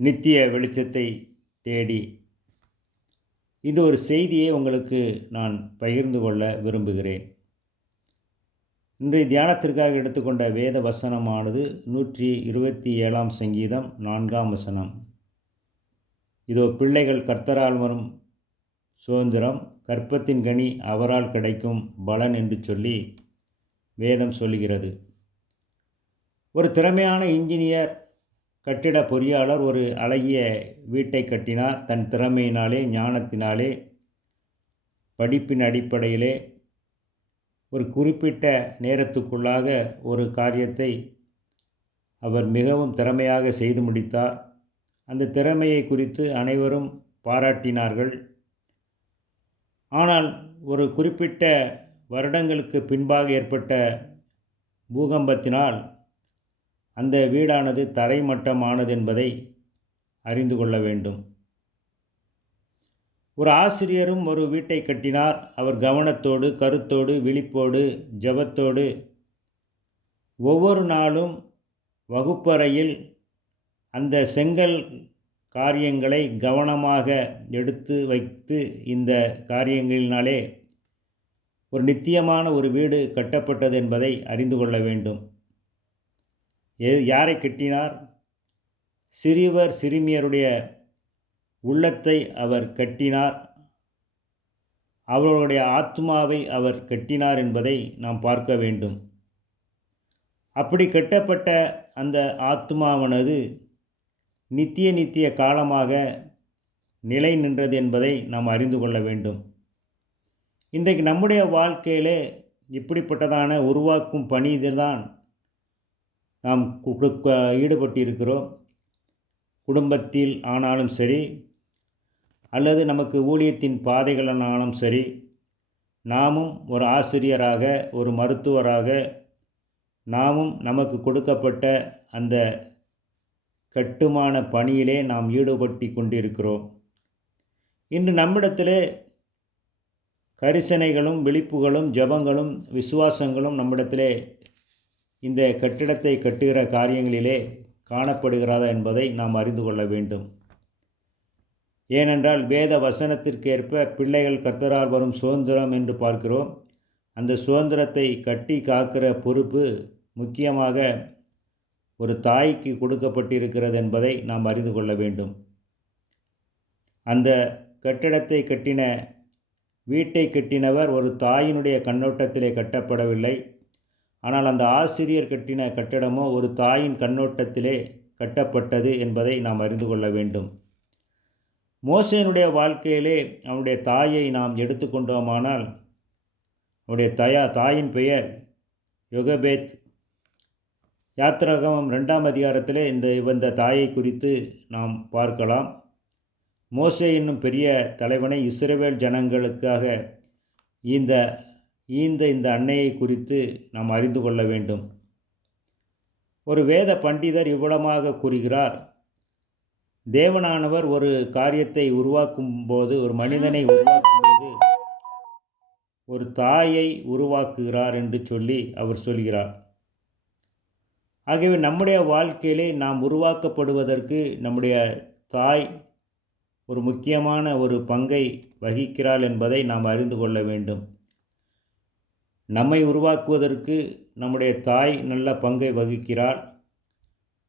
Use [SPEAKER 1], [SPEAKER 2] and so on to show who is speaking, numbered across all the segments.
[SPEAKER 1] நித்திய வெளிச்சத்தை தேடி. இன்று ஒரு செய்தியை உங்களுக்கு நான் பகிர்ந்து கொள்ள விரும்புகிறேன். இன்றைய தியானத்திற்காக எடுத்துக்கொண்ட வேத வசனமானது நூற்றி இருபத்தி ஏழாம் சங்கீதம் நான்காம் வசனம். இதோ பிள்ளைகள் கர்த்தரால் வரும் சுதந்திரம் கற்பத்தின் கனி அவரால் கிடைக்கும் பலன் என்று சொல்லி வேதம் சொல்லுகிறது. ஒரு திறமையான இன்ஜினியர் கட்டிட பொறியாளர் ஒரு அழகிய வீட்டை கட்டினார். தன் திறமையினாலே ஞானத்தினாலே படிப்பின் அடிப்படையிலே ஒரு குறிப்பிட்ட நேரத்துக்குள்ளாக ஒரு காரியத்தை அவர் மிகவும் திறமையாக செய்து முடித்தார். அந்த திறமையை குறித்து அனைவரும் பாராட்டினார்கள். ஆனால் ஒரு குறிப்பிட்ட வருடங்களுக்கு பின்பாக ஏற்பட்ட பூகம்பத்தினால் அந்த வீடானது தரைமட்டமானது என்பதை அறிந்து கொள்ள வேண்டும். ஒரு ஆசிரியரும் ஒரு வீட்டை கட்டினார். அவர் கவனத்தோடு கருத்தோடு விழிப்போடு ஜபத்தோடு ஒவ்வொரு நாளும் வகுப்பறையில் அந்த செங்கல் காரியங்களை கவனமாக எடுத்து வைத்து இந்த காரியங்களினாலே ஒரு நித்தியமான ஒரு வீடு கட்டப்பட்டது என்பதை அறிந்து கொள்ள வேண்டும். யாரை கட்டினார்? சிறுவர் சிறுமியருடைய உள்ளத்தை அவர் கட்டினார். அவர்களுடைய ஆத்மாவை அவர் கட்டினார் என்பதை நாம் பார்க்க வேண்டும். அப்படி கட்டப்பட்ட அந்த ஆத்மாவானது நித்திய நித்திய காலமாக நிலை நின்றது என்பதை நாம் அறிந்து கொள்ள வேண்டும். இன்றைக்கு நம்முடைய வாழ்க்கையிலே இப்படிப்பட்டதான உருவாக்கும் பணி இதுதான். நாம் ஈடுபட்டிருக்கிறோம். குடும்பத்தில் ஆனாலும் சரி அல்லது நமக்கு ஊழியத்தின் பாதைகளானாலும் சரி நாமும் ஒரு ஆசிரியராக ஒரு மருத்துவராக நாமும் நமக்கு கொடுக்கப்பட்ட அந்த கட்டுமான பணியிலே நாம் ஈடுபட்டு கொண்டிருக்கிறோம். இன்று நம்மிடத்திலே கரிசனைகளும் விழிப்புகளும் ஜபங்களும் விசுவாசங்களும் நம்மிடத்திலே இந்த கட்டிடத்தை கட்டுகிற காரியங்களிலே காணப்படுகிறதா என்பதை நாம் அறிந்து கொள்ள வேண்டும். ஏனென்றால் வேத வசனத்திற்கேற்ப பிள்ளைகள் கர்த்தரால் வரும் சுதந்திரம் என்று பார்க்கிறோம். அந்த சுதந்திரத்தை கட்டி காக்கிற பொறுப்பு முக்கியமாக ஒரு தாய்க்கு கொடுக்கப்பட்டிருக்கிறது என்பதை நாம் அறிந்து கொள்ள வேண்டும். அந்த கட்டிடத்தை கட்டின வீட்டை கட்டினவர் ஒரு தாயினுடைய கண்ணோட்டத்திலே கட்டப்படவில்லை. ஆனால் அந்த ஆசிரியர் கட்டின கட்டடமோ ஒரு தாயின் கண்ணோட்டத்திலே கட்டப்பட்டது என்பதை நாம் அறிந்து கொள்ள வேண்டும். மோசனுடைய வாழ்க்கையிலே அவனுடைய தாயை நாம் எடுத்துக்கொண்டோமானால் அவனுடைய தயா தாயின் பெயர் யுகபேத். யாத்திரகமம் ரெண்டாம் அதிகாரத்திலே இந்த இந்த தாயை குறித்து நாம் பார்க்கலாம். மோசே என்னும் பெரிய தலைவனை இஸ்ரேவேல் ஜனங்களுக்காக இந்த ஈந்த இந்த அன்னையை குறித்து நாம் அறிந்து கொள்ள வேண்டும். ஒரு வேத பண்டிதர் இவ்வளமாக கூறுகிறார் தேவனானவர் ஒரு காரியத்தை உருவாக்கும் போது ஒரு மனிதனை உருவாக்கும் போது ஒரு தாயை உருவாக்குகிறார் என்று சொல்லி அவர் சொல்கிறார். ஆகவே நம்முடைய வாழ்க்கையிலே நாம் உருவாக்கப்படுவதற்கு நம்முடைய தாய் ஒரு முக்கியமான ஒரு பங்கை வகிக்கிறாள் என்பதை நாம் அறிந்து கொள்ள வேண்டும். நம்மை உருவாக்குவதற்கு நம்முடைய தாய் நல்ல பங்கை வகிக்கிறாள்.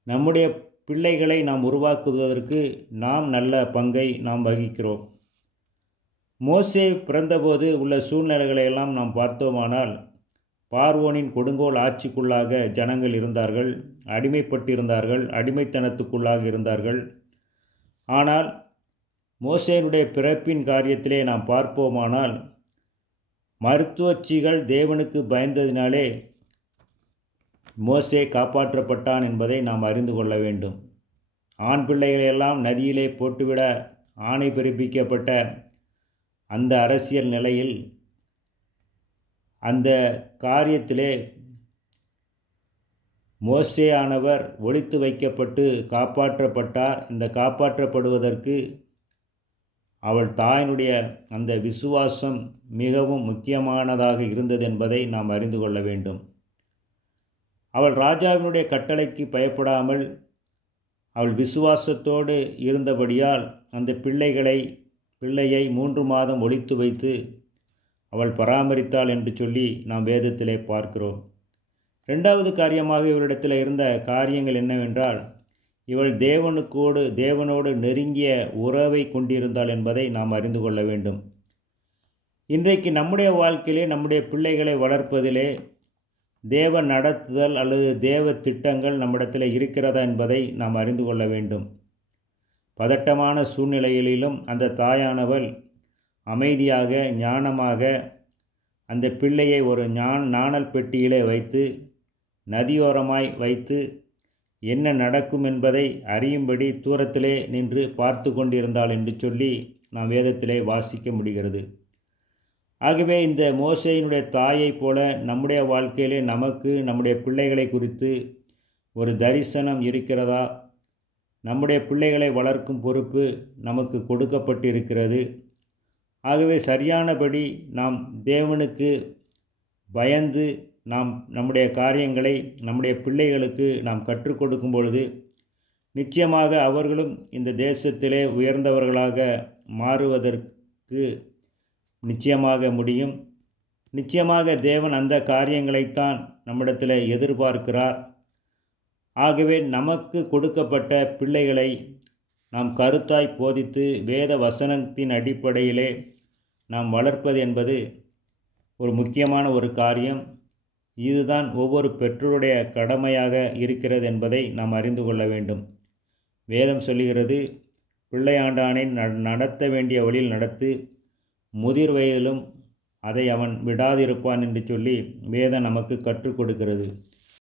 [SPEAKER 1] நம்முடைய பிள்ளைகளை நாம் உருவாக்குவதற்கு நாம் நல்ல பங்கை நாம் வகிக்கிறோம். மோசே பிறந்தபோது உள்ள சூழ்நிலைகளை எல்லாம் நாம் பார்த்தோமானால் பார்வோனின் கொடுங்கோல் ஆட்சிக்குள்ளாக ஜனங்கள் இருந்தார்கள் அடிமைப்பட்டிருந்தார்கள் அடிமைத்தனத்துக்குள்ளாக இருந்தார்கள். ஆனால் மோசேனுடைய பிறப்பின் காரியத்திலே நாம் பார்ப்போமானால் மருத்துவச்சிகள் தேவனுக்கு பயந்ததினாலே மோசே காப்பாற்றப்பட்டான் என்பதை நாம் அறிந்து கொள்ள வேண்டும். ஆண் பிள்ளைகளையெல்லாம் நதியிலே போட்டுவிட ஆணை பிறப்பிக்கப்பட்ட அந்த அரசியல் நிலையில் அந்த காரியத்திலே மோசேயானவர் ஒழித்து வைக்கப்பட்டு காப்பாற்றப்பட்டார். இந்த காப்பாற்றப்படுவதற்கு அவள் தாயினுடைய அந்த விசுவாசம் மிகவும் முக்கியமானதாக இருந்தது என்பதை நாம் அறிந்து கொள்ள வேண்டும். அவள் ராஜாவினுடைய கட்டளைக்கு பயப்படாமல் அவள் விசுவாசத்தோடு இருந்தபடியால் அந்த பிள்ளைகளை பிள்ளையை மூன்று மாதம் ஒழித்து வைத்து அவள் பராமரித்தாள் என்று சொல்லி நாம் வேதத்திலே பார்க்கிறோம். ரெண்டாவது காரியமாக இவரிடத்தில் இருந்த காரியங்கள் என்னவென்றால் இவள் தேவனுக்கோடு தேவனோடு நெருங்கிய உறவை கொண்டிருந்தாள் என்பதை நாம் அறிந்து கொள்ள வேண்டும். இன்றைக்கு நம்முடைய வாழ்க்கையிலே நம்முடைய பிள்ளைகளை வளர்ப்பதிலே தேவ நடத்துதல் அல்லது தேவ திட்டங்கள் நம்மிடத்தில் இருக்கிறதா என்பதை நாம் அறிந்து கொள்ள வேண்டும். பதட்டமான சூழ்நிலைகளிலும் அந்த தாயானவள் அமைதியாக ஞானமாக அந்த பிள்ளையை ஒரு ஞான் நாணல் பெட்டியிலே வைத்து நதியோரமாய் வைத்து என்ன நடக்கும் என்பதை அறியும்படி தூரத்திலே நின்று பார்த்து கொண்டிருந்தாள் என்று சொல்லி நாம் வேதத்திலே வாசிக்க முடிகிறது. ஆகவே இந்த மோசையினுடைய தாயைப் போல நம்முடைய வாழ்க்கையிலே நமக்கு நம்முடைய பிள்ளைகளை குறித்து ஒரு தரிசனம் இருக்கிறதா? நம்முடைய பிள்ளைகளை வளர்க்கும் பொறுப்பு நமக்கு கொடுக்கப்பட்டிருக்கிறது. ஆகவே சரியானபடி நாம் தேவனுக்கு பயந்து நாம் நம்முடைய காரியங்களை நம்முடைய பிள்ளைகளுக்கு நாம் கற்றுக் கொடுக்கும் பொழுது நிச்சயமாக அவர்களும் இந்த தேசத்திலே உயர்ந்தவர்களாக மாறுவதற்கு நிச்சயமாக முடியும். நிச்சயமாக தேவன் அந்த காரியங்களைத்தான் நம்மிடத்தில் எதிர்பார்க்கிறார். ஆகவே நமக்கு கொடுக்கப்பட்ட பிள்ளைகளை நாம் கருத்தாய் போதித்து வேத வசனத்தின் அடிப்படையிலே நாம் வளர்ப்பது என்பது ஒரு முக்கியமான ஒரு காரியம். இதுதான் ஒவ்வொரு பெற்றோருடைய கடமையாக இருக்கிறது என்பதை நாம் அறிந்து கொள்ள வேண்டும். வேதம் சொல்லுகிறது பிள்ளையாண்டானை நடத்த வேண்டிய வழியில் நடத்து முதிர் வயதிலும் அதை அவன் விடாதிருப்பான் என்று சொல்லி வேதம் நமக்கு கற்றுக் கொடுக்கிறது.